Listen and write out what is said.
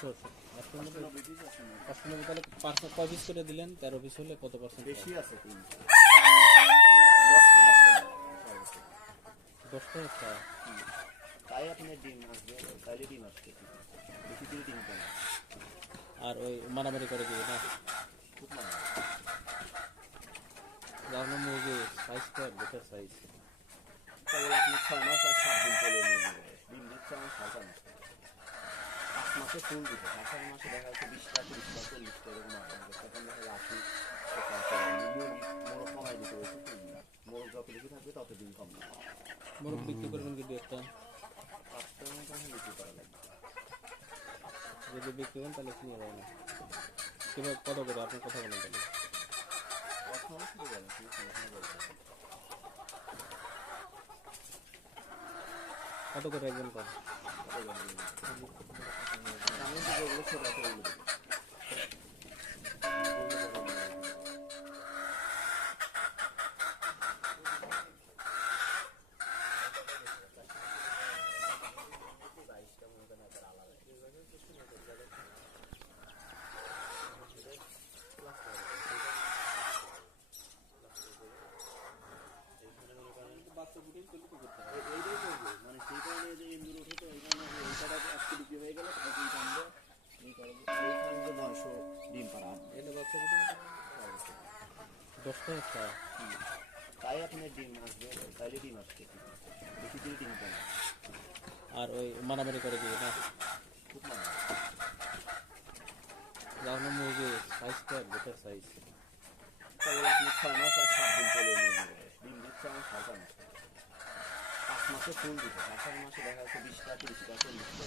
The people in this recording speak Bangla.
100 190 তাহলে পার্সেন্ট কয় পিস করে দিলেন? 13 পিস হলে কত পার্সেন্ট? বেশি আছে 3 10টা একটা। তাই আপনার ডিম আসবে, তাইলে ডিম আসবে বেশি দিয়ে ডিম কেন আর ওই মারামারি করে দিবে না? খুব মানে যার নাম মুরগি সাইজটা বেটার সাইজ। তাহলে আপনি 6 মাস আর 7 দিন চলে ডিম দিচ্ছে আমার 7 মাস 5 মাসে ফুল দিতে 5 মাসে দেখা যাচ্ছে 20টা 30টা 40টা এরকম আসবে তখন দেখা যাচ্ছে 80 মোরগ কমাই দিতে হয়েছে। মোরগ যত বেশি থাকবে তত দিন কম না। মোরগ বিক্রি করবেন কি 2-1টা? 5টা মতো বিক্রি করা লাগবে। যদি বিক্রি করেন তাহলে কিনে যাবে না। কিভাবে কত করে আপনি কথা বলেন তাহলে? কথা শুরু করেন কি সমস্যা বলতে কত করে একজন কর? আমি যেগুলো ছোট আছে ওগুলো এইটাই করবো মানে সেই কারণে যে এগুলো উঠে তো এই কারণে এইটা আজকে বিক্রি হয়ে গেল তাই কিন্তু আমরা এই কারণে এইখানে যে 900 ডিম পাড়া এলে বাচ্চা দিবেন 10টা একটা। তাই আপনার ডিম আসবে, তাইলে ডিম আসবে বেশি দিয়ে ডিম কেন আর ওই মারামারি করে দিবে না? খুব মানে যার নাম মুরগি সাইজটা বেটার সাইজ। তাহলে আপনি 6 মাস আর 7 দিন চলে ডিম দিচ্ছে আমার 7 মাস 5 মাসে ফুল দিতে 5 মাসে দেখা যাচ্ছে 20টা 30টা 40টা